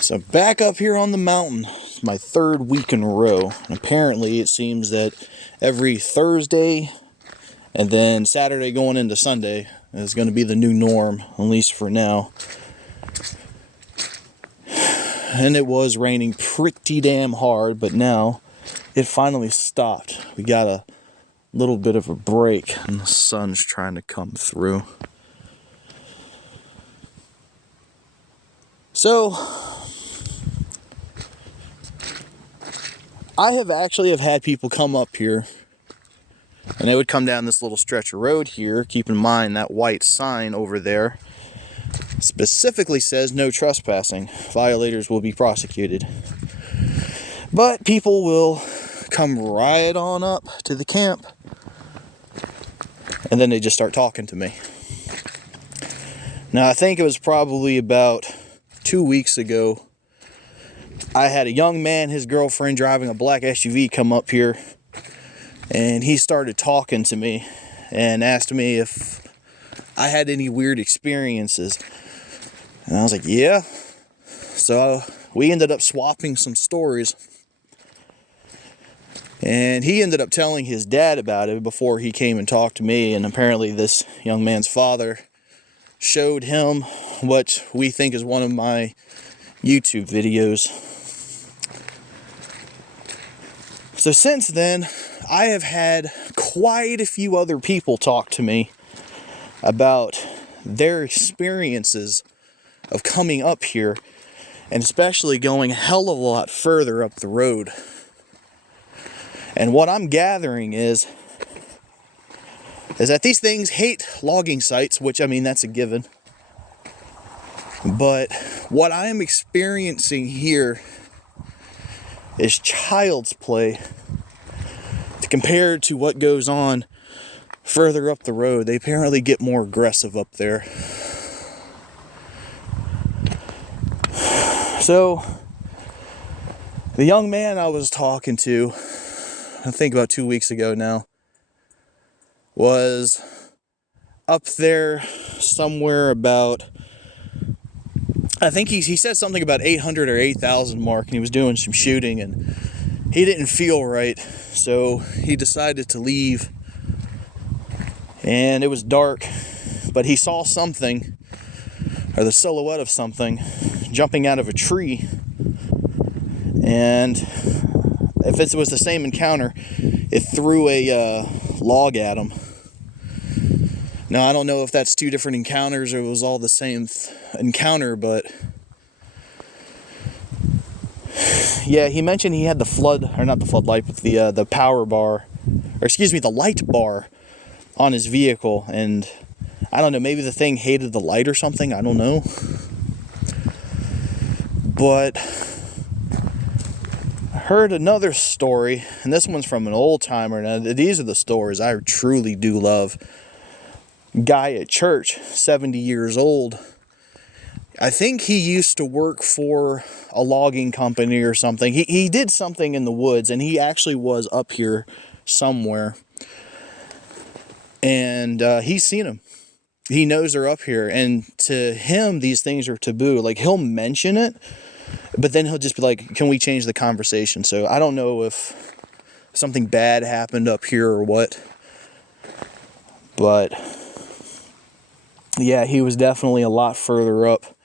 So back up here on the mountain, it's my third week in a row. And apparently it seems that every Thursday and then Saturday going into Sunday is going to be the new norm, at least for now. And it was raining pretty damn hard, but now it finally stopped. We got a little bit of a break and the sun's trying to come through. So I have had people come up here, and they would come down this little stretch of road here. Keep in mind that white sign over there specifically says no trespassing. Violators will be prosecuted. But people will come right on up to the camp, and then they just start talking to me. Now, I think it was probably about 2 weeks ago, I had a young man, his girlfriend, driving a black SUV come up here, and he started talking to me and asked me if I had any weird experiences. And I was like, yeah. So we ended up swapping some stories, and he ended up telling his dad about it before he came and talked to me. And apparently this young man's father showed him what we think is one of my YouTube videos. So since then, I have had quite a few other people talk to me about their experiences of coming up here, and especially going a hell of a lot further up the road. And what I'm gathering is that these things hate logging sites, which, I mean, that's a given. But what I am experiencing here is child's play compared to what goes on further up the road. They apparently get more aggressive up there. So the young man I was talking to, I think about 2 weeks ago now, was up there somewhere about, I think he said something about 800 or 8,000 mark, and he was doing some shooting, and he didn't feel right, so he decided to leave. And it was dark, but he saw something, or the silhouette of something, jumping out of a tree. And if it was the same encounter, it threw a log at him. Now, I don't know if that's two different encounters or it was all the same encounter, but yeah, he mentioned he had the floodlight, but the power bar, or excuse me, the light bar on his vehicle, and I don't know, maybe the thing hated the light or something, I don't know. But I heard another story, and this one's from an old timer. Now, these are the stories I truly do love. Guy at church, 70 years old. I think he used to work for a logging company or something. He did something in the woods, and he actually was up here somewhere. And he's seen them. He knows they're up here. And to him, these things are taboo. Like, he'll mention it, but then he'll just be like, can we change the conversation? So I don't know if something bad happened up here or what. But yeah, he was definitely a lot further up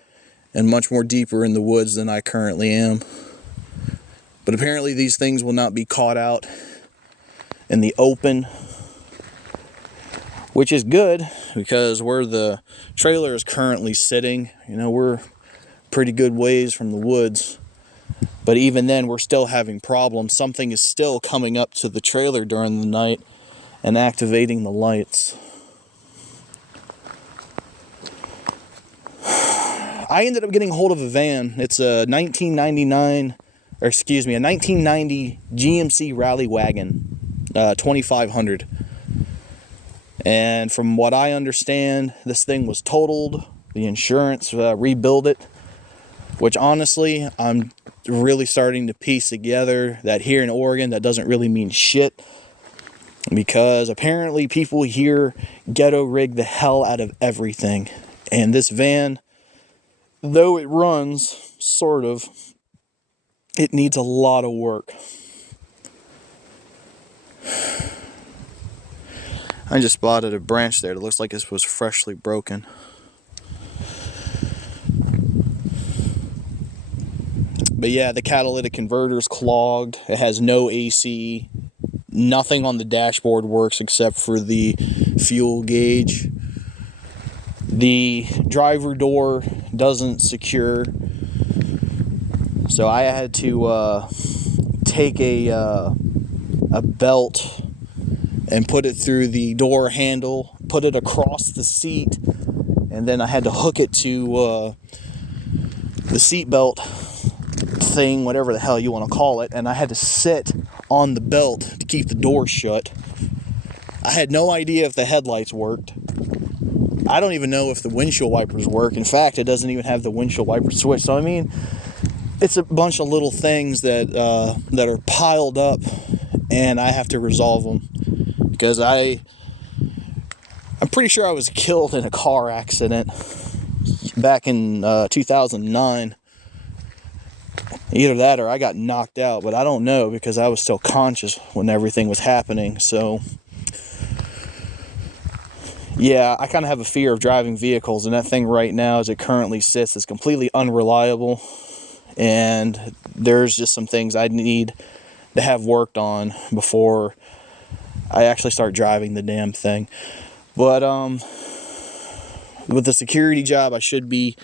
and much more deeper in the woods than I currently am. But apparently these things will not be caught out in the open, which is good, because where the trailer is currently sitting, we're pretty good ways from the woods. But even then, we're still having problems. Something is still coming up to the trailer during the night and activating the lights. I ended up getting hold of a van. It's a 1990 GMC Rally Wagon, 2500. And from what I understand, this thing was totaled. The insurance rebuilt it, which honestly, I'm really starting to piece together that here in Oregon, that doesn't really mean shit. Because apparently people here ghetto rig the hell out of everything. And this van, though it runs, sort of, it needs a lot of work. I just spotted a branch there that looks like it was freshly broken. But yeah, the catalytic converter's clogged. It has no AC. Nothing on the dashboard works except for the fuel gauge. The driver door doesn't secure. So I had to take a belt and put it through the door handle, put it across the seat, and then I had to hook it to the seat belt thing, whatever the hell you want to call it, and I had to sit on the belt to keep the door shut. I had no idea if the headlights worked. I don't even know if the windshield wipers work. In fact, it doesn't even have the windshield wiper switch. So I mean, it's a bunch of little things that are piled up, and I have to resolve them because I'm pretty sure I was killed in a car accident back in 2009. Either that or I got knocked out, but I don't know because I was still conscious when everything was happening. So yeah, I kind of have a fear of driving vehicles, and that thing right now, as it currently sits, is completely unreliable, and there's just some things I need to have worked on before I actually start driving the damn thing. But with the security job, I should be,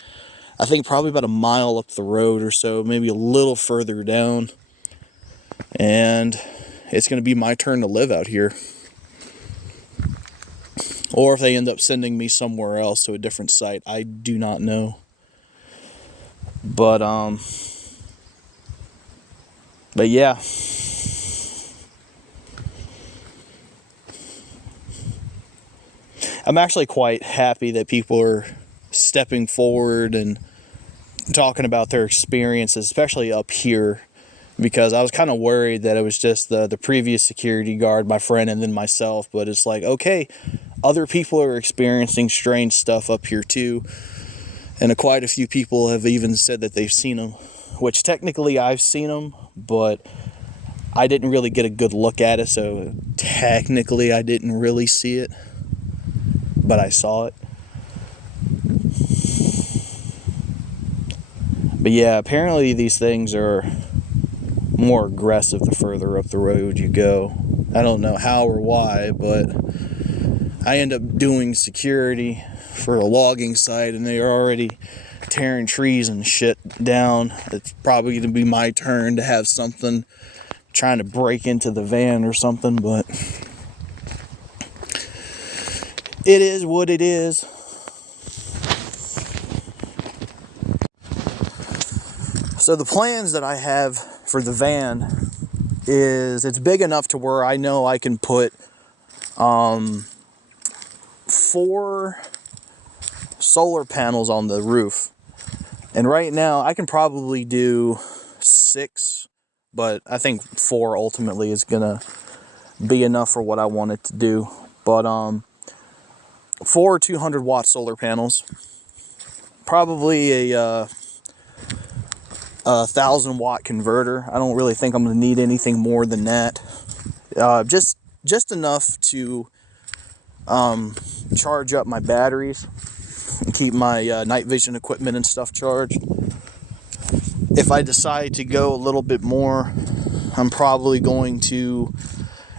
I think, probably about a mile up the road or so, maybe a little further down, and it's going to be my turn to live out here. Or if they end up sending me somewhere else to a different site, I do not know. But yeah. I'm actually quite happy that people are stepping forward and talking about their experiences, especially up here, because I was kind of worried that it was just the previous security guard, my friend, and then myself. But it's like, okay, other people are experiencing strange stuff up here too, and quite a few people have even said that they've seen them, which technically I've seen them, but I didn't really get a good look at it, so technically I didn't really see it, but I saw it. But yeah, apparently these things are more aggressive the further up the road you go. I don't know how or why, but I end up doing security for a logging site, and they are already tearing trees and shit down. It's probably going to be my turn to have something trying to break into the van or something, but it is what it is. So the plans that I have for the van is it's big enough to where I know I can put 4 solar panels on the roof. And right now I can probably do 6, but I think 4 ultimately is gonna be enough for what I want it to do. But 4 200-watt solar panels, probably a 1,000-watt converter. I don't really think I'm gonna need anything more than that. Just enough to charge up my batteries and keep my night vision equipment and stuff charged. If I decide to go a little bit more, I'm probably going to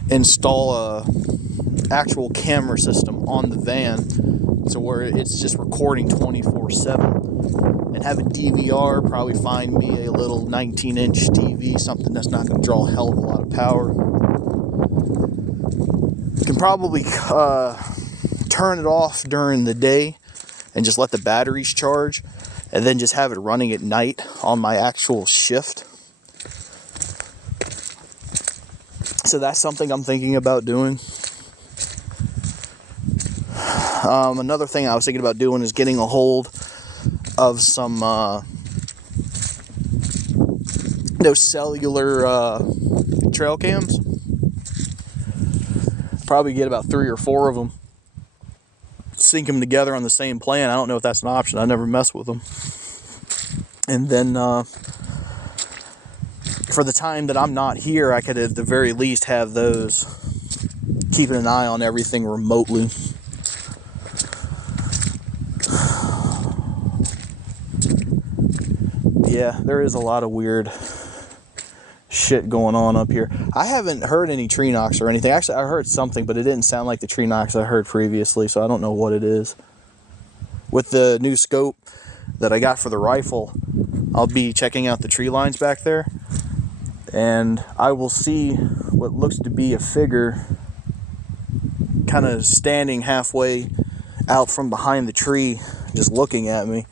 install a actual camera system on the van, so where it's just recording 24/7, and have a DVR. Probably find me a little 19-inch TV, something that's not going to draw a hell of a lot of power. You can probably turn it off during the day and just let the batteries charge, and then just have it running at night on my actual shift. So that's something I'm thinking about doing. Another thing I was thinking about doing is getting a hold of some those cellular trail cams. Probably get about 3 or 4 of them, sync them together on the same plan. I don't know if that's an option. I never mess with them. And then for the time that I'm not here, I could at the very least have those keeping an eye on everything remotely. Yeah, there is a lot of weird shit going on up here. I haven't heard any tree knocks or anything. Actually, I heard something, but it didn't sound like the tree knocks I heard previously, so I don't know what it is. With the new scope that I got for the rifle, I'll be checking out the tree lines back there, and I will see what looks to be a figure kind of standing halfway out from behind the tree, just looking at me.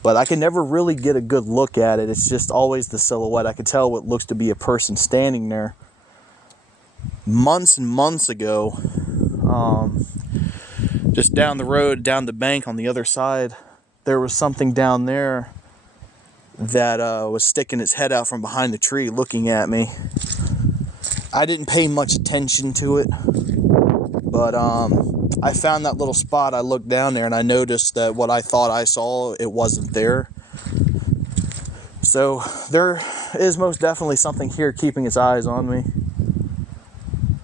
But I can never really get a good look at it. It's just always the silhouette. I can tell what looks to be a person standing there. Months and months ago, just down the road, down the bank on the other side, there was something down there that was sticking its head out from behind the tree looking at me. I didn't pay much attention to it, but I found that little spot. I looked down there and I noticed that what I thought I saw, it wasn't there. So there is most definitely something here keeping its eyes on me.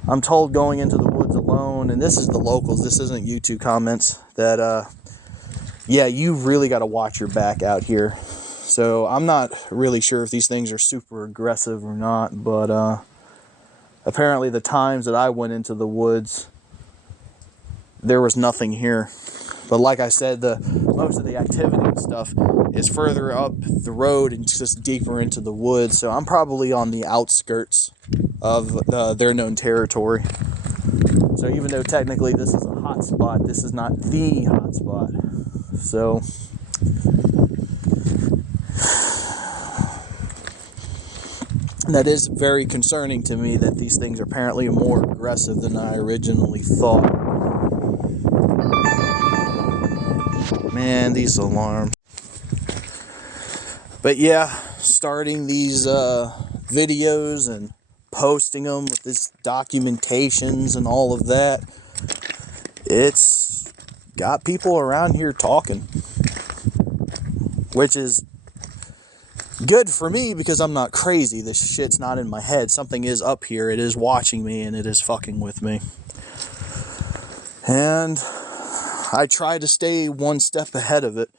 I'm told going into the woods alone, and this is the locals, this isn't YouTube comments, that yeah, you really got to watch your back out here. So I'm not really sure if these things are super aggressive or not, but apparently the times that I went into the woods, there was nothing here. But like I said, most of the activity and stuff is further up the road and just deeper into the woods. So I'm probably on the outskirts of their known territory. So even though technically this is a hot spot, this is not the hot spot. So that is very concerning to me, that these things are apparently more aggressive than I originally thought. Man, these alarms. But yeah, starting these videos and posting them with this documentations and all of that, it's got people around here talking, which is good for me because I'm not crazy. This shit's not in my head. Something is up here. It is watching me and it is fucking with me. And I try to stay one step ahead of it,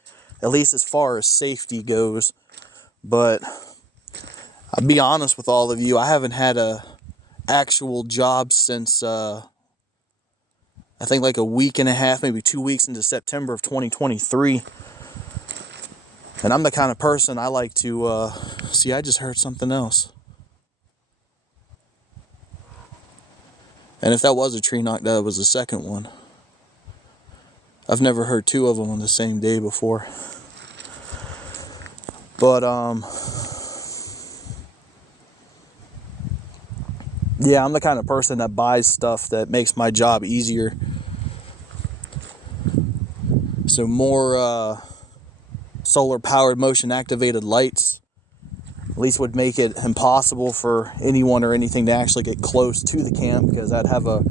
at least as far as safety goes. But I'll be honest with all of you, I haven't had a actual job since I think like a week and a half, maybe 2 weeks into September of 2023. And I'm the kind of person I like to see. I just heard something else. And if that was a tree knock, that was the second one. I've never heard two of them on the same day before. But yeah, I'm the kind of person that buys stuff that makes my job easier. So more solar powered motion activated lights at least would make it impossible for anyone or anything to actually get close to the camp, because I'd have a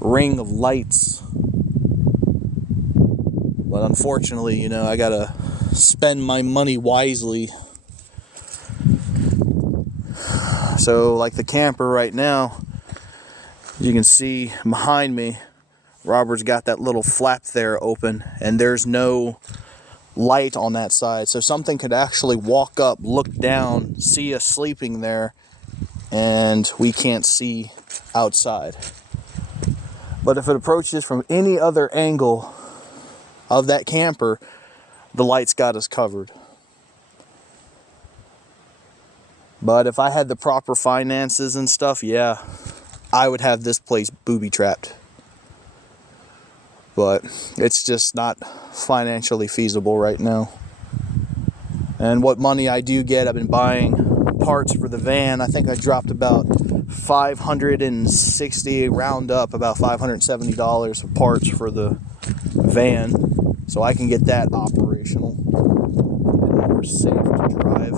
ring of lights. But unfortunately, I gotta spend my money wisely. So like the camper right now, you can see behind me, Robert's got that little flap there open, and there's no light on that side. So something could actually walk up, look down, see us sleeping there, and we can't see outside. But if it approaches from any other angle of that camper, the light's got us covered. But if I had the proper finances and stuff, yeah, I would have this place booby-trapped. But it's just not financially feasible right now. And what money I do get, I've been buying parts for the van. I think I dropped about $560, round up about $570 for parts for the van, so I can get that operational and more safe to drive.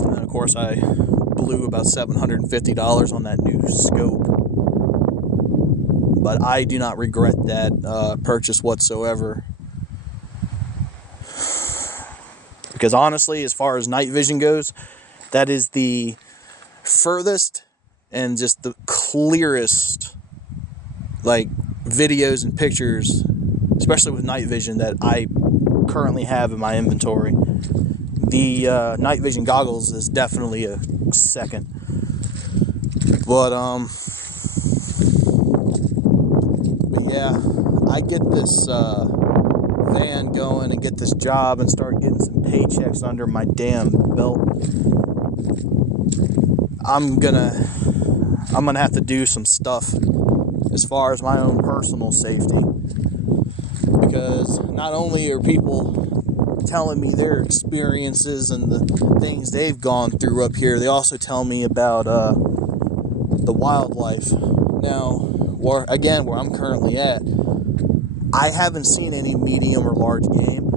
And then of course I blew about $750 on that new scope. but I do not regret that purchase whatsoever. Because honestly, as far as night vision goes, that is the furthest and just the clearest like videos and pictures, especially with night vision, that I currently have in my inventory. The night vision goggles is definitely a second. But yeah, I get this van going and get this job and start getting some paychecks under my damn belt. I'm gonna have to do some stuff as far as my own personal safety, because not only are people telling me their experiences and the things they've gone through up here, they also tell me about the wildlife. Now, where I'm currently at, I haven't seen any medium or large game.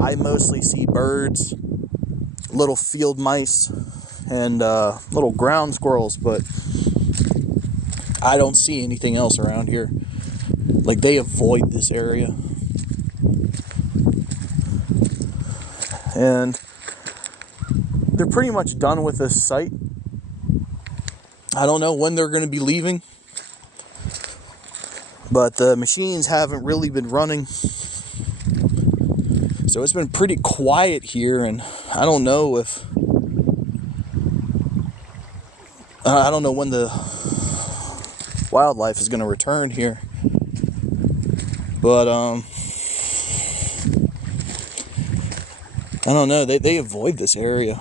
I mostly see birds, little field mice, and little ground squirrels, but I don't see anything else around here. Like, they avoid this area. And they're pretty much done with this site. I don't know when they're going to be leaving, but the machines haven't really been running. So it's been pretty quiet here, and I don't know when the wildlife is going to return here. But I don't know, they avoid this area.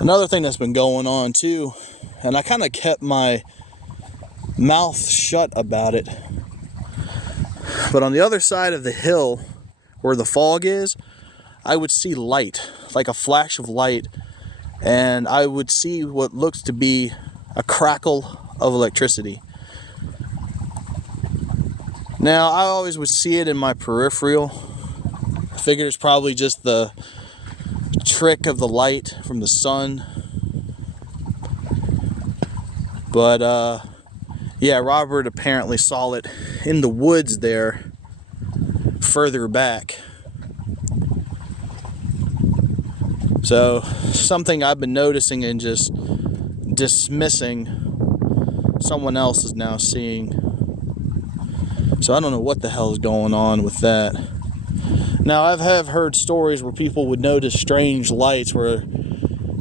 Another thing that's been going on too, and I kind of kept my mouth shut about it, but on the other side of the hill where the fog is, I would see light, like a flash of light, and I would see what looks to be a crackle of electricity. Now, I always would see it in my peripheral. I figured it's probably just the trick of the light from the sun. But yeah, Robert apparently saw it in the woods there further back. So something I've been noticing and just dismissing, someone else is now seeing. So I don't know what the hell is going on with that. Now, I have heard stories where people would notice strange lights where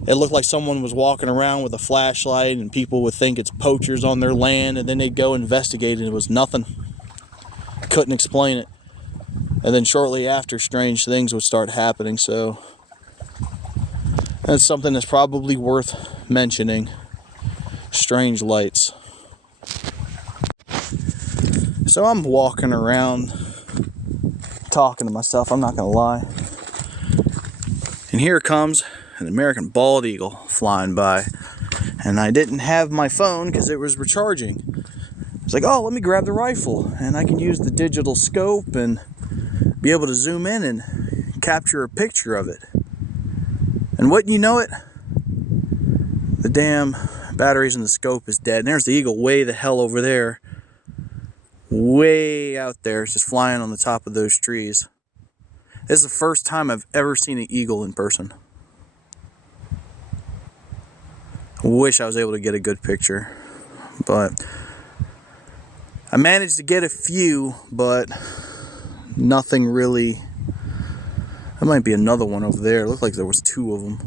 it looked like someone was walking around with a flashlight, and people would think it's poachers on their land, and then they'd go investigate and it was nothing. Couldn't explain it. And then shortly after, strange things would start happening. So that's something that's probably worth mentioning. Strange lights. So I'm walking around talking to myself, I'm not gonna lie. And here comes an American bald eagle flying by. And I didn't have my phone because it was recharging. It's like, oh, let me grab the rifle, and I can use the digital scope and be able to zoom in and capture a picture of it. And wouldn't you know it, the damn batteries in the scope is dead. And there's the eagle way the hell over there. Way out there. It's just flying on the top of those trees. This is the first time I've ever seen an eagle in person. I wish I was able to get a good picture. But I managed to get a few, but nothing really. There might be another one over there. It looked like there was two of them.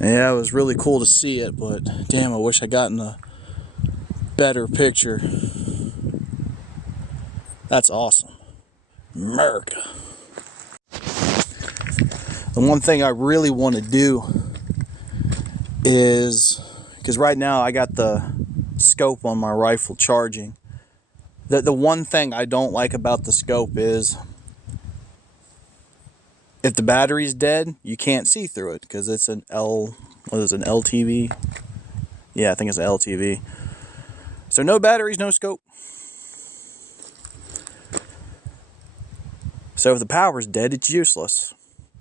Yeah, it was really cool to see it, but damn, I wish I gotten a better picture. That's awesome. America. The one thing I really want to do is, because right now I got the scope on my rifle charging. The one thing I don't like about the scope is If the battery's dead, you can't see through it because it's an LTV? Yeah, I think it's an LTV. So no batteries, no scope. So if the power's dead, it's useless.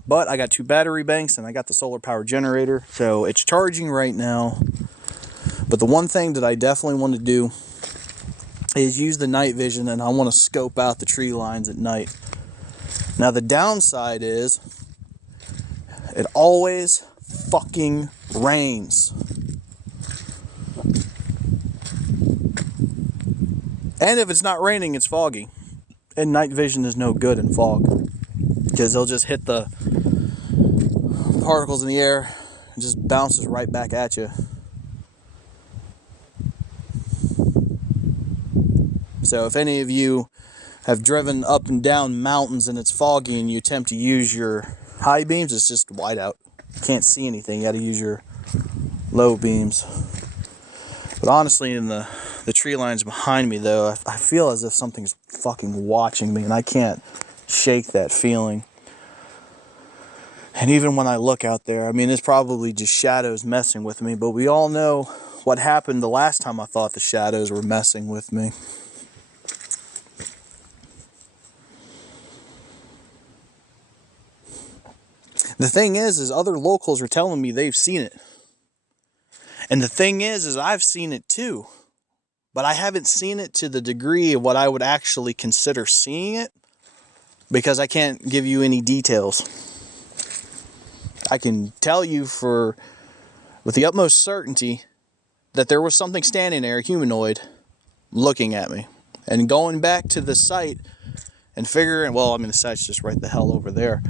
But I got 2 battery banks and I got the solar power generator, so it's charging right now. But the one thing that I definitely want to do is use the night vision, and I want to scope out the tree lines at night. Now the downside is it always fucking rains. And if it's not raining, it's foggy. And night vision is no good in fog, because they'll just hit the particles in the air and just bounces right back at you. So if any of you have driven up and down mountains and it's foggy and you attempt to use your high beams, it's just white out. You can't see anything. You got to use your low beams. But honestly, in the tree lines behind me, though, I feel as if something's fucking watching me, and I can't shake that feeling. And even when I look out there, I mean, it's probably just shadows messing with me, but we all know what happened the last time I thought the shadows were messing with me. The thing is other locals are telling me they've seen it. And the thing is I've seen it too. But I haven't seen it to the degree of what I would actually consider seeing it, because I can't give you any details. I can tell you with the utmost certainty that there was something standing there, a humanoid, looking at me. And going back to the site and figuring, well, I mean, the site's just right the hell over there.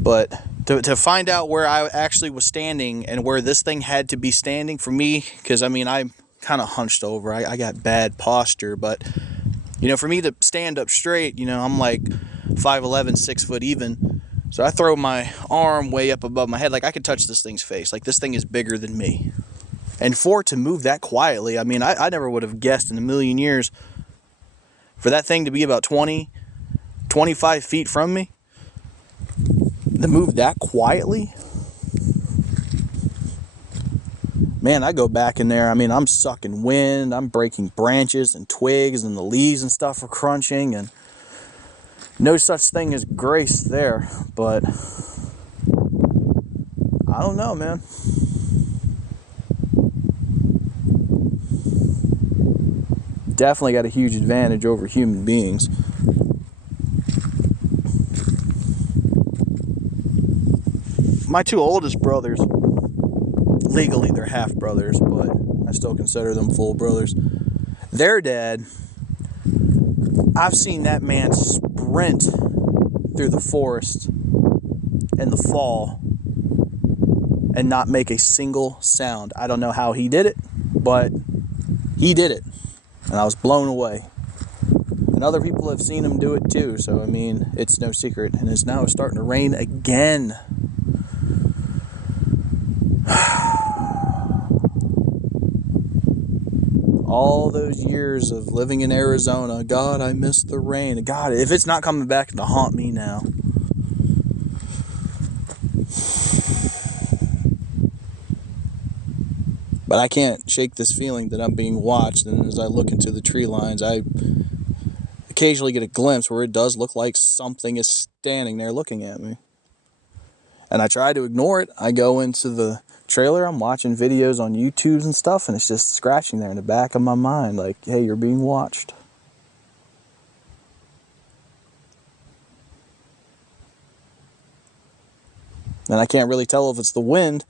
But to find out where I actually was standing and where this thing had to be standing for me, because I mean, I'm kind of hunched over. I got bad posture, but you know, for me to stand up straight, you know, I'm like 5'11", 6 foot even. So I throw my arm way up above my head, like I could touch this thing's face. Like, this thing is bigger than me. And for it to move that quietly, I mean, I never would have guessed in a million years for that thing to be about 20, 25 feet from me, to move that quietly. Man, I go back in there, I mean, I'm sucking wind, I'm breaking branches and twigs, and the leaves and stuff are crunching, and no such thing as grace there. But I don't know, man. Definitely got a huge advantage over human beings. My 2 oldest brothers, legally they're half brothers, but I still consider them full brothers. Their dad, I've seen that man sprint through the forest in the fall and not make a single sound. I don't know how he did it, but he did it, and I was blown away. And other people have seen him do it too, so I mean, it's no secret. And it's now starting to rain again. All those years of living in Arizona, God, I miss the rain. God, if it's not coming back to haunt me now. But I can't shake this feeling that I'm being watched, and as I look into the tree lines, I occasionally get a glimpse where it does look like something is standing there looking at me. And I try to ignore it. I go into the trailer, I'm watching videos on YouTube and stuff, and it's just scratching there in the back of my mind, like, hey, you're being watched. And I can't really tell if it's the wind,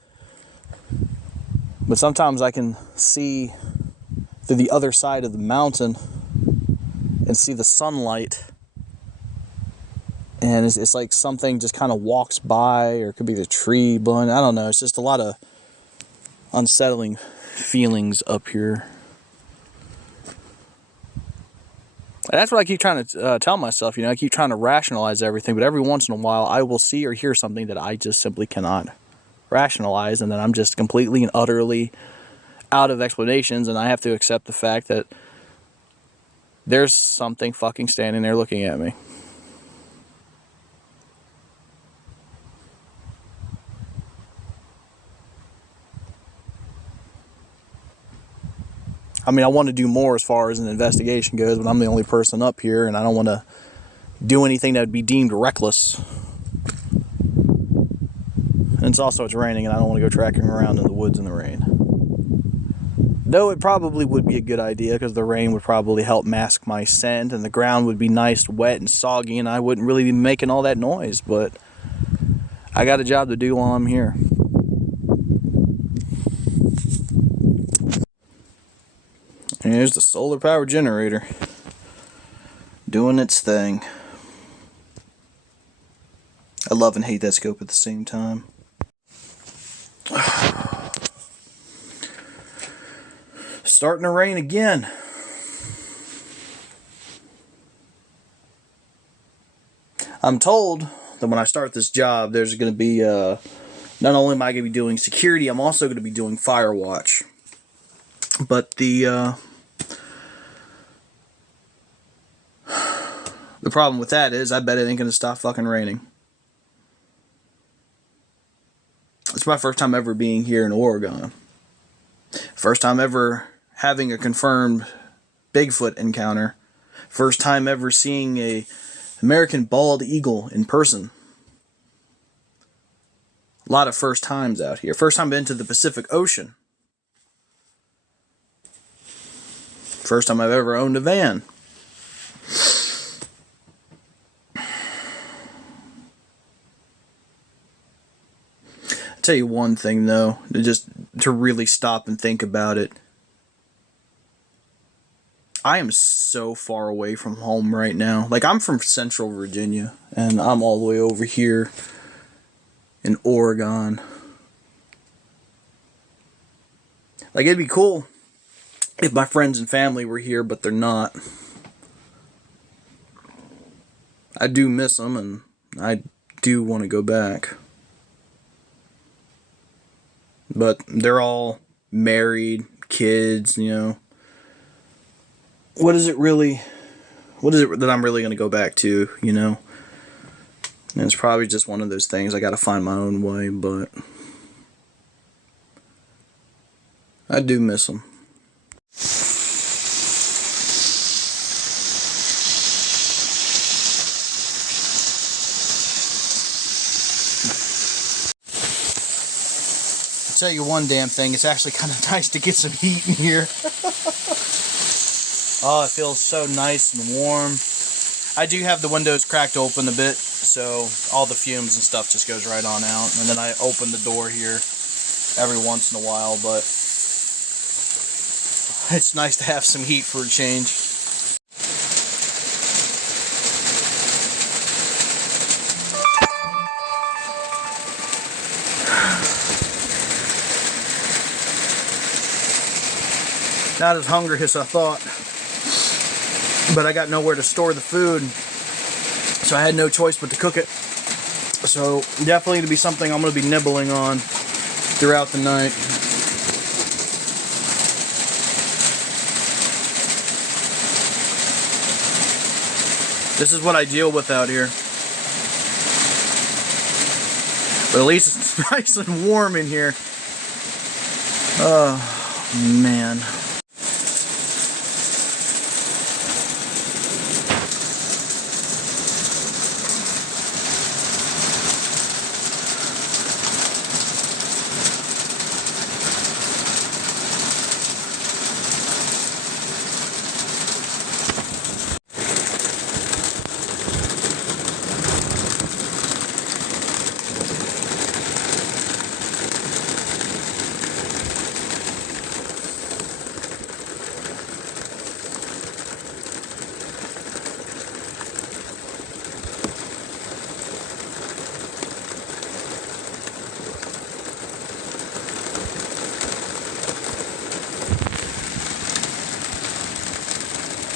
but sometimes I can see through the other side of the mountain and see the sunlight, and it's like something just kind of walks by, or it could be the tree blowing. I don't know. It's just a lot of unsettling feelings up here. And that's what I keep trying to tell myself. You know, I keep trying to rationalize everything, but every once in a while I will see or hear something that I just simply cannot rationalize, and then I'm just completely and utterly out of explanations, and I have to accept the fact that there's something fucking standing there looking at me. I mean, I want to do more as far as an investigation goes, but I'm the only person up here, and I don't want to do anything that would be deemed reckless. And it's raining, and I don't want to go tracking around in the woods in the rain. Though it probably would be a good idea, because the rain would probably help mask my scent, and the ground would be nice, wet, and soggy, and I wouldn't really be making all that noise, but I got a job to do while I'm here. And here's the solar power generator doing its thing. I love and hate that scope at the same time. Starting to rain again. I'm told that when I start this job, there's going to be, not only am I going to be doing security, I'm also going to be doing fire watch. But the problem with that is, I bet it ain't going to stop fucking raining. It's my first time ever being here in Oregon. First time ever having a confirmed Bigfoot encounter. First time ever seeing a American bald eagle in person. A lot of first times out here. First time been to the Pacific Ocean. First time I've ever owned a van. I'll tell you one thing though, to really stop and think about it. I am so far away from home right now. Like, I'm from Central Virginia, and I'm all the way over here in Oregon. Like, it'd be cool if my friends and family were here, but they're not. I do miss them, and I do want to go back. But they're all married, kids, you know. What is it that I'm really going to go back to, you know? And it's probably just one of those things. I got to find my own way, but I do miss them. I'll tell you one damn thing. It's actually kind of nice to get some heat in here. Oh, it feels so nice and warm. I do have the windows cracked open a bit, so all the fumes and stuff just goes right on out. And then I open the door here every once in a while, but it's nice to have some heat for a change. Not as hungry as I thought. But I got nowhere to store the food, so I had no choice but to cook it. So definitely going to be something I'm going to be nibbling on throughout the night. This is what I deal with out here. But at least it's nice and warm in here. Oh, man.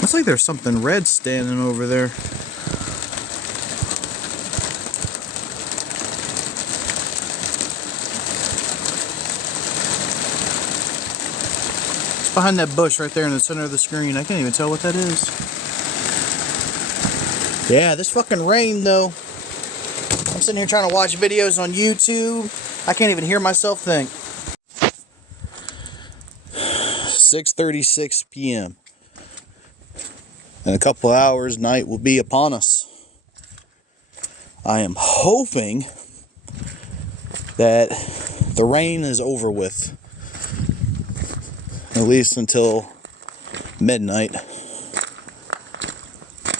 Looks like there's something red standing over there. It's behind that bush right there in the center of the screen. I can't even tell what that is. Yeah, this fucking rain though. I'm sitting here trying to watch videos on YouTube. I can't even hear myself think. 6:36 p.m. In a couple hours, night will be upon us. I am hoping that the rain is over with, at least until midnight.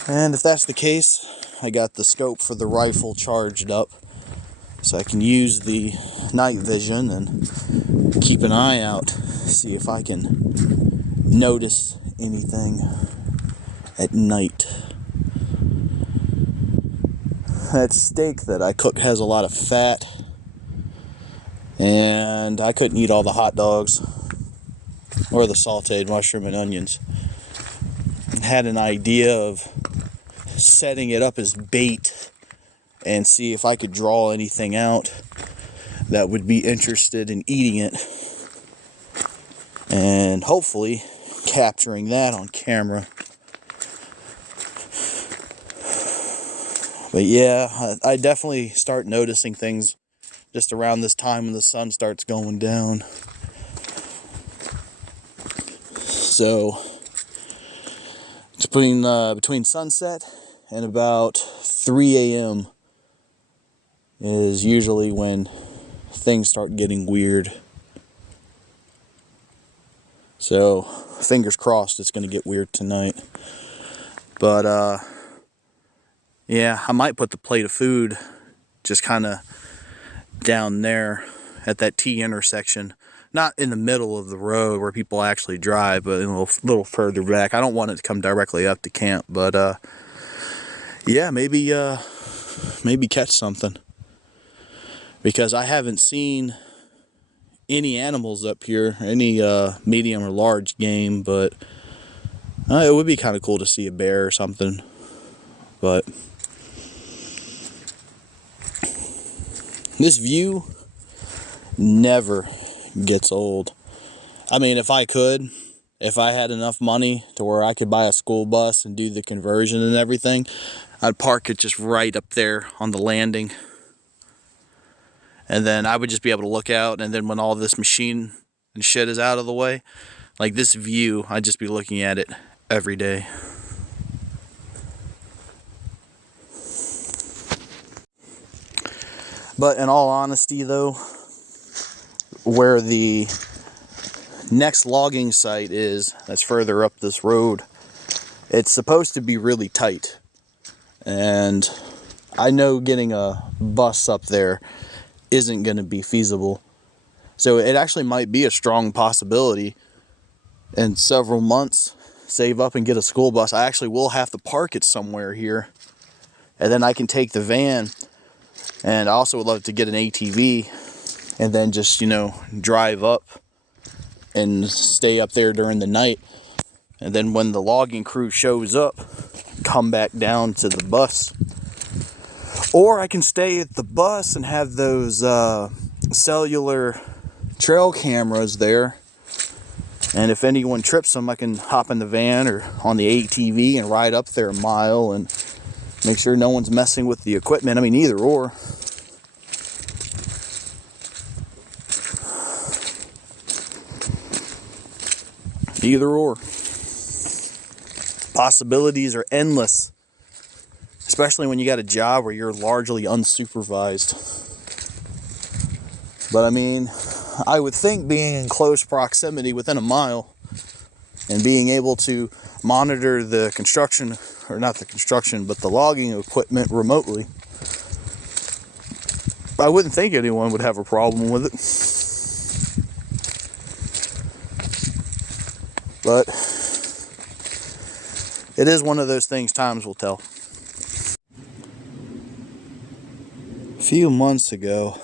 And if that's the case, I got the scope for the rifle charged up, so I can use the night vision and keep an eye out, see if I can notice anything at night. That steak that I cooked has a lot of fat, and I couldn't eat all the hot dogs or the sauteed mushroom and onions. I had an idea of setting it up as bait and see if I could draw anything out that would be interested in eating it, and hopefully capturing that on camera. But yeah, I definitely start noticing things just around this time when the sun starts going down. So it's between sunset and about 3 a.m. is usually when things start getting weird. So fingers crossed it's going to get weird tonight. But yeah, I might put the plate of food just kind of down there at that T intersection. Not in the middle of the road where people actually drive, but a little further back. I don't want it to come directly up to camp, but yeah, maybe catch something. Because I haven't seen any animals up here, any medium or large game, but it would be kind of cool to see a bear or something. But this view never gets old. I mean, if I had enough money to where I could buy a school bus and do the conversion and everything, I'd park it just right up there on the landing. And then I would just be able to look out, and then when all this machine and shit is out of the way, like this view, I'd just be looking at it every day. But in all honesty though, where the next logging site is, that's further up this road, it's supposed to be really tight. And I know getting a bus up there isn't going to be feasible. So it actually might be a strong possibility in several months, save up and get a school bus. I actually will have to park it somewhere here, and then I can take the van. And I also would love to get an ATV and then just, drive up and stay up there during the night. And then when the logging crew shows up, come back down to the bus. Or I can stay at the bus and have those cellular trail cameras there. And if anyone trips them, I can hop in the van or on the ATV and ride up there a mile and make sure no one's messing with the equipment. I mean, either or. Either or. Possibilities are endless. Especially when you got a job where you're largely unsupervised. But I mean, I would think being in close proximity within a mile and being able to monitor the construction, or not the construction, but the logging equipment remotely, I wouldn't think anyone would have a problem with it. But it is one of those things, times will tell. A few months ago,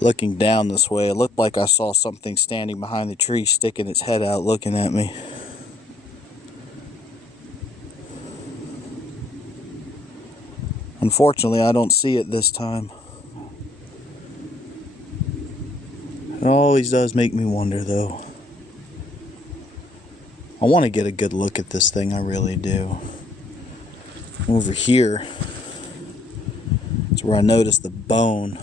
looking down this way, it looked like I saw something standing behind the tree, sticking its head out, looking at me. Unfortunately, I don't see it this time. It always does make me wonder, though. I want to get a good look at this thing, I really do. Over here is where I noticed the bone.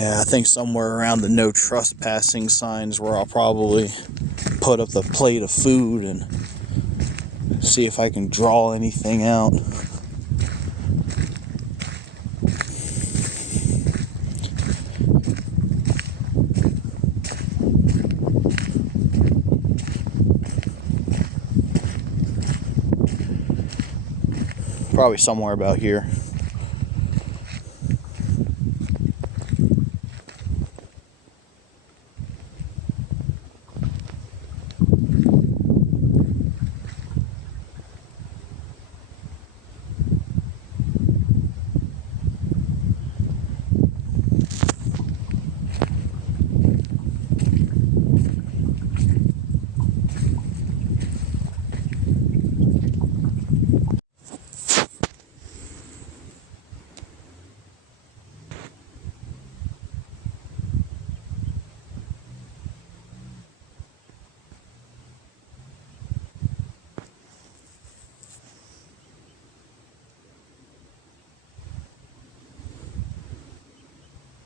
Yeah, I think somewhere around the no trespassing signs where I'll probably put up the plate of food and see if I can draw anything out. Probably somewhere about here.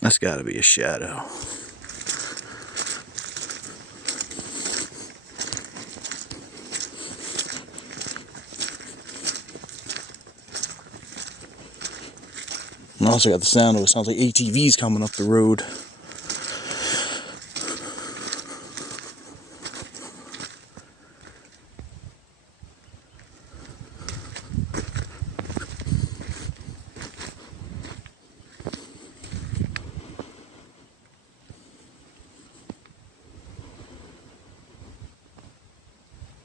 That's got to be a shadow. And also got the sound of it. Sounds like ATVs coming up the road.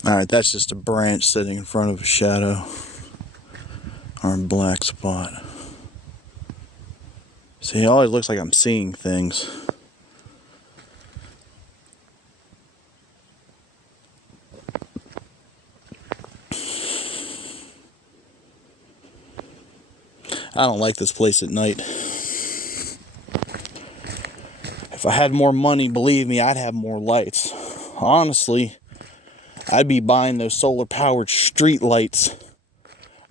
Alright, that's just a branch sitting in front of a shadow or a black spot. See, it always looks like I'm seeing things. I don't like this place at night. If I had more money, believe me, I'd have more lights. Honestly, I'd be buying those solar powered street lights.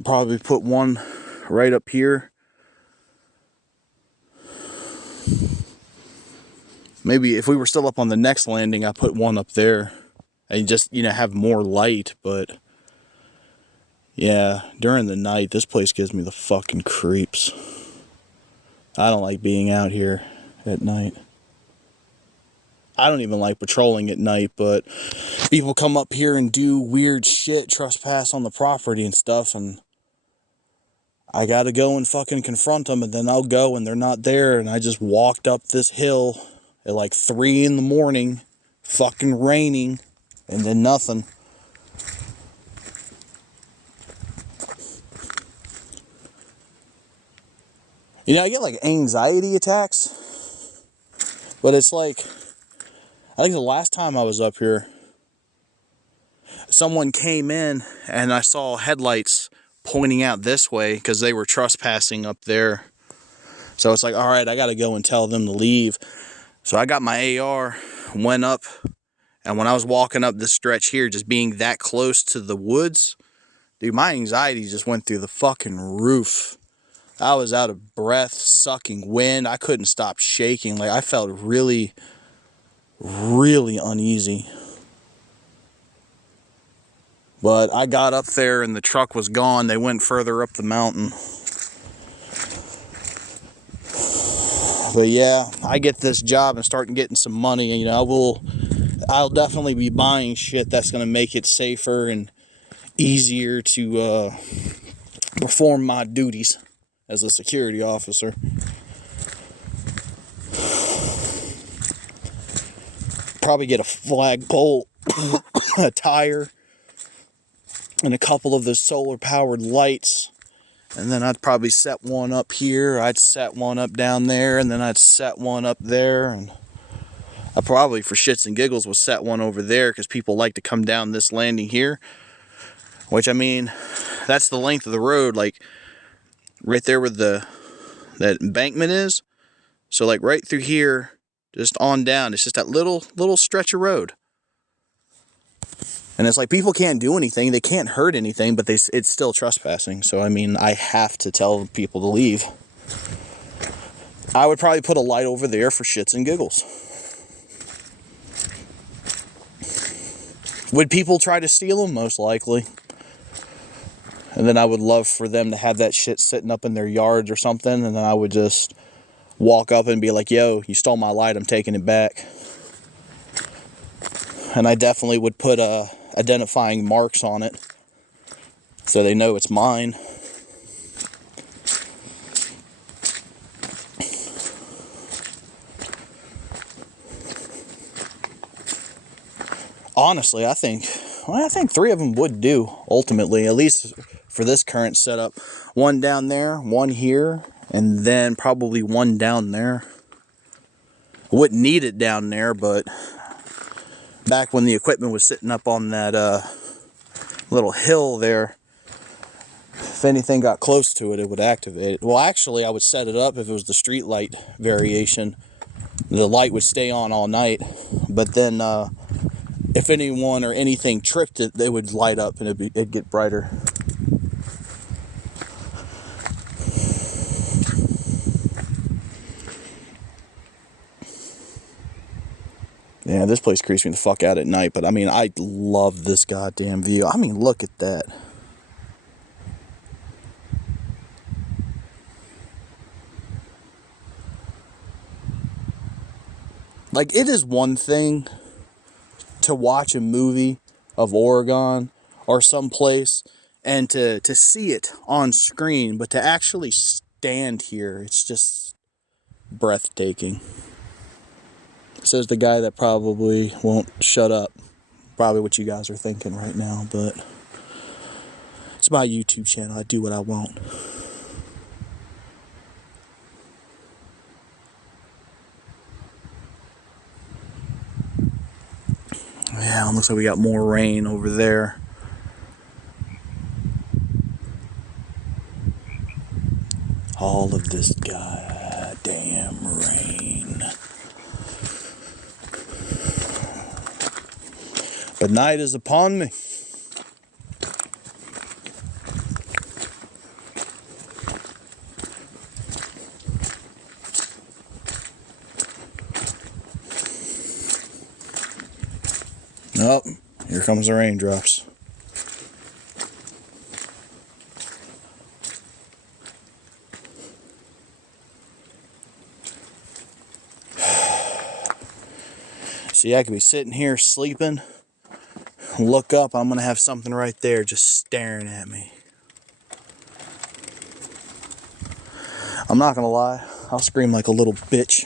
Probably put one right up here. Maybe if we were still up on the next landing, I'd put one up there and just, have more light. But yeah, during the night, this place gives me the fucking creeps. I don't like being out here at night. I don't even like patrolling at night, but people come up here and do weird shit, trespass on the property and stuff, and I gotta go and fucking confront them, and then I'll go and they're not there, and I just walked up this hill at like 3 in the morning, fucking raining, and then nothing. I get like anxiety attacks, but it's like, I think the last time I was up here, someone came in and I saw headlights pointing out this way because they were trespassing up there. So it's like, all right, I got to go and tell them to leave. So I got my AR, went up, and when I was walking up this stretch here, just being that close to the woods, dude, my anxiety just went through the fucking roof. I was out of breath, sucking wind. I couldn't stop shaking. Like, I felt really, really uneasy. But I got up there and the truck was gone. They went further up the mountain. But yeah, I get this job and start getting some money, and I'll definitely be buying shit that's going to make it safer and easier to perform my duties as a security officer. Probably get a flagpole, a tire, and a couple of the solar powered lights. And then I'd probably set one up here, I'd set one up down there, and then I'd set one up there. And I probably, for shits and giggles, would set one over there because people like to come down this landing here. Which, I mean, that's the length of the road, like right there where that embankment is. So like right through here, just on down, it's just that little stretch of road. And it's like people can't do anything, they can't hurt anything, but it's still trespassing. So I mean, I have to tell people to leave. I would probably put a light over there for shits and giggles. Would people try to steal them? Most likely. And then I would love for them to have that shit sitting up in their yards or something, and then I would just walk up and be like, yo, you stole my light, I'm taking it back. And I definitely would put identifying marks on it so they know it's mine. Honestly, I think 3 of them would do, ultimately, at least for this current setup. One down there, one here, and then probably one down there. Wouldn't need it down there, but back when the equipment was sitting up on that little hill there, if anything got close to it, it would activate it. Well, actually, I would set it up if it was the street light variation. The light would stay on all night, but then if anyone or anything tripped it, they would light up and it'd get brighter. Yeah, this place creeps me the fuck out at night, but I mean, I love this goddamn view. I mean, look at that. Like, it is one thing to watch a movie of Oregon or someplace and to see it on screen, but to actually stand here, it's just breathtaking. Says the guy that probably won't shut up. Probably what you guys are thinking right now, but it's my YouTube channel. I do what I want. Yeah, looks like we got more rain over there. All of this goddamn rain. But night is upon me. Oh, here comes the raindrops. See, I could be sitting here sleeping, look up, I'm gonna have something right there just staring at me. I'm not gonna lie, I'll scream like a little bitch.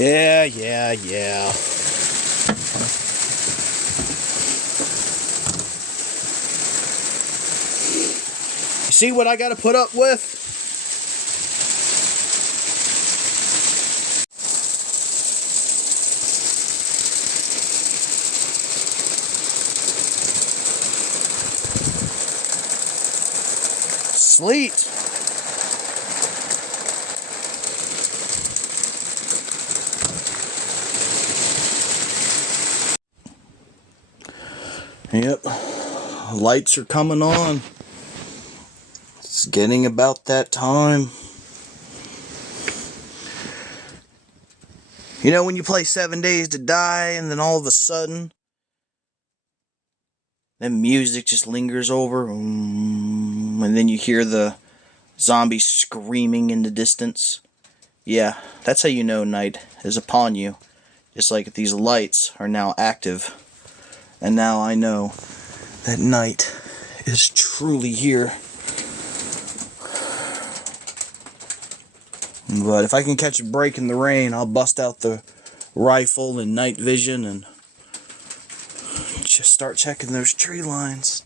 Yeah. You see what I gotta put up with? Sleet. Yep, lights are coming on. It's getting about that time. You know when you play 7 Days to Die and then all of a sudden, then music just lingers over, and then you hear the zombies screaming in the distance? Yeah, that's how you know night is upon you. Just like these lights are now active. And now I know that night is truly here. But if I can catch a break in the rain, I'll bust out the rifle and night vision and just start checking those tree lines.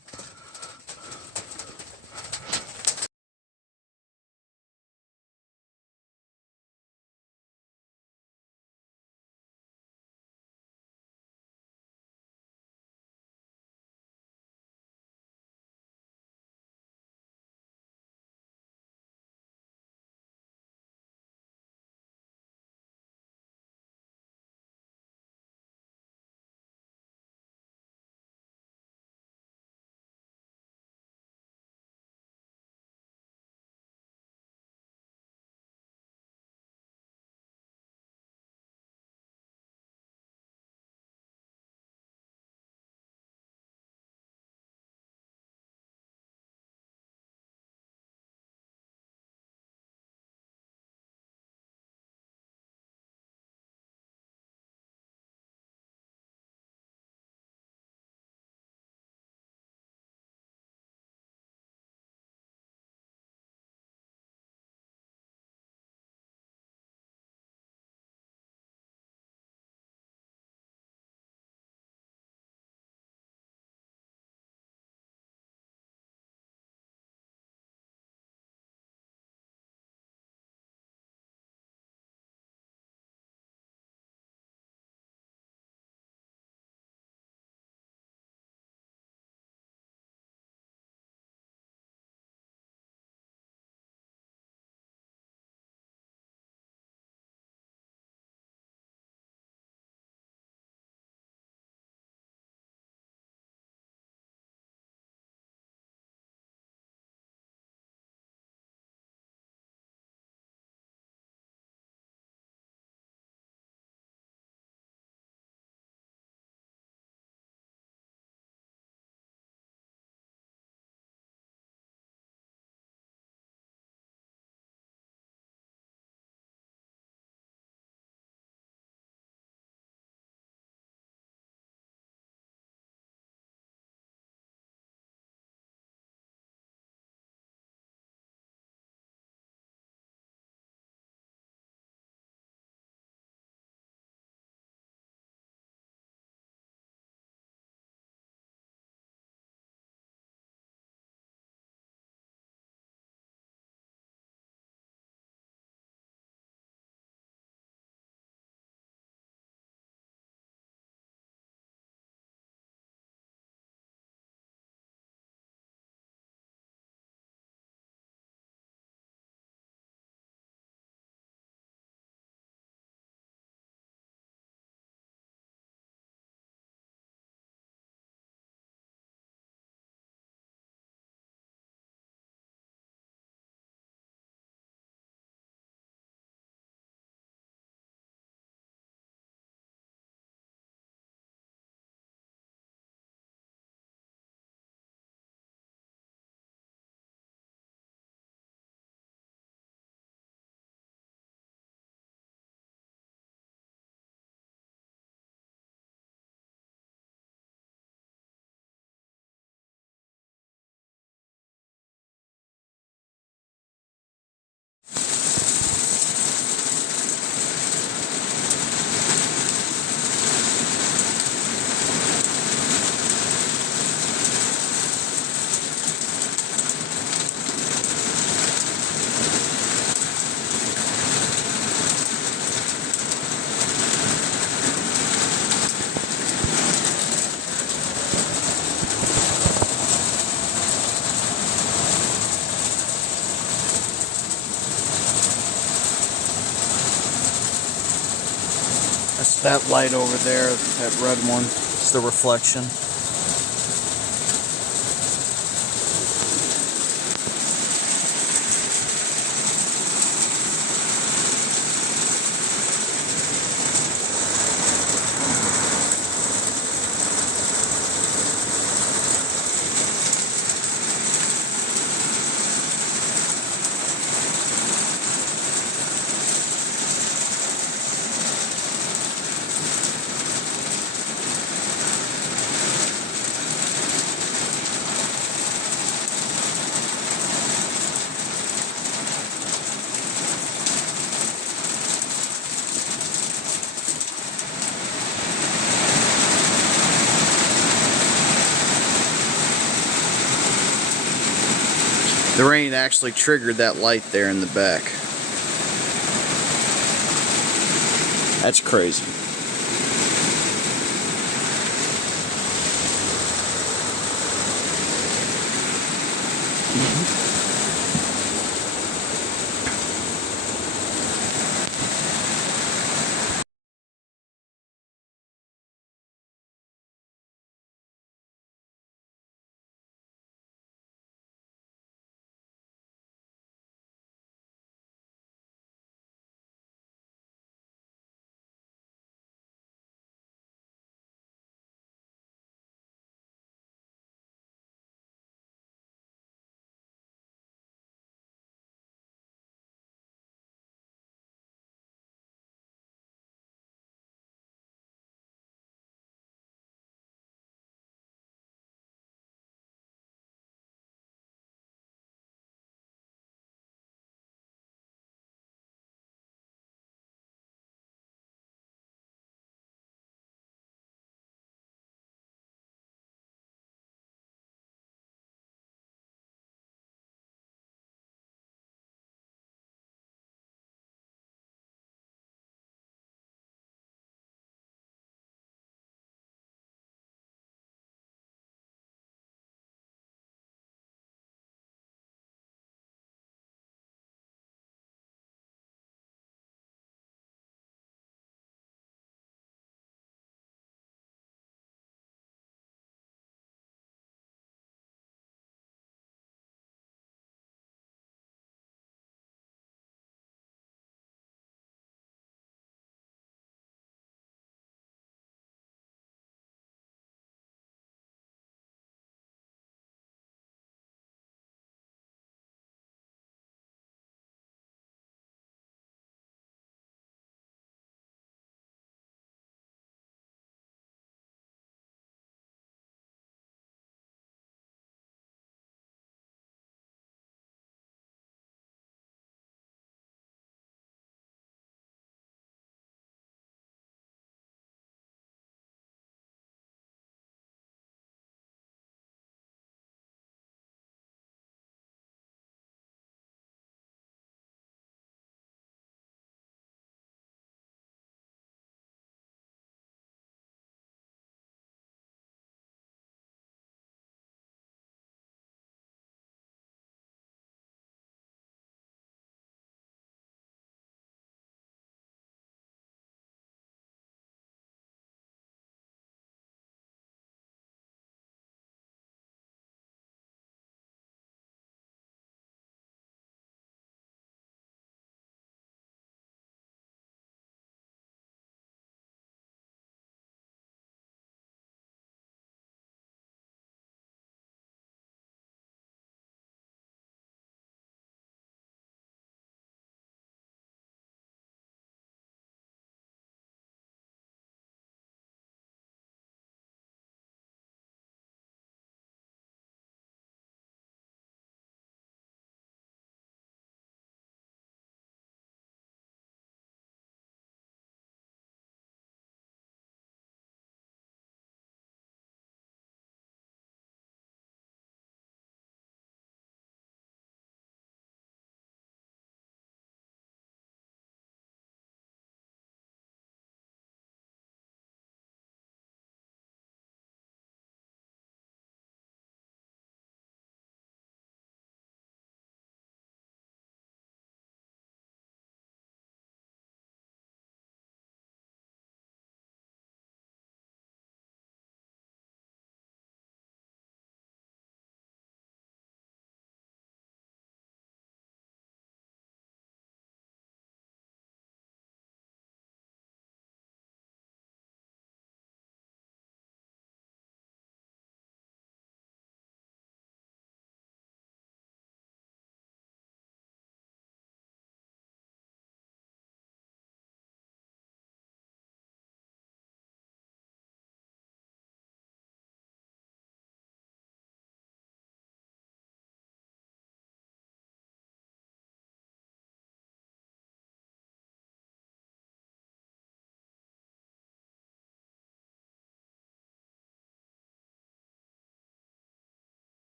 That light over there, that red one, it's the reflection. The rain actually triggered that light there in the back. That's crazy.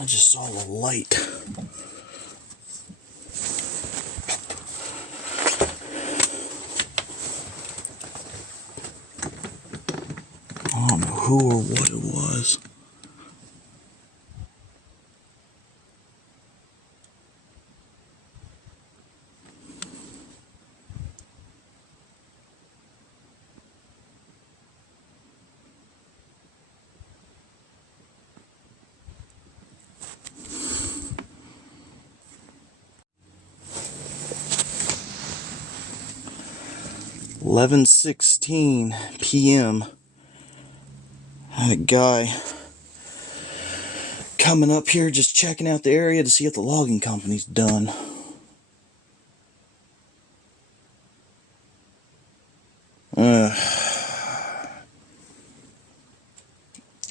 I just saw a light. I don't know who or what it was. "11:16 p.m. I had a guy coming up here just checking out the area to see if the logging company's done.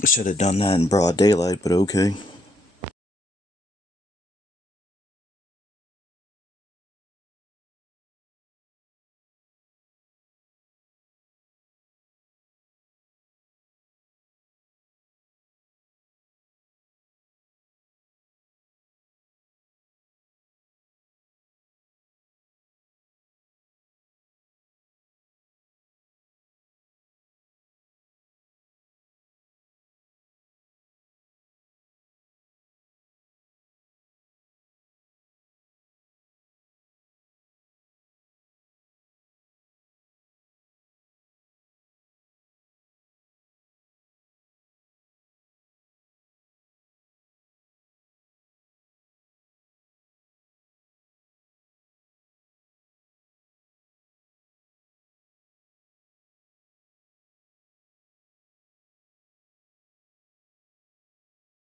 Should have done that in broad daylight, but okay.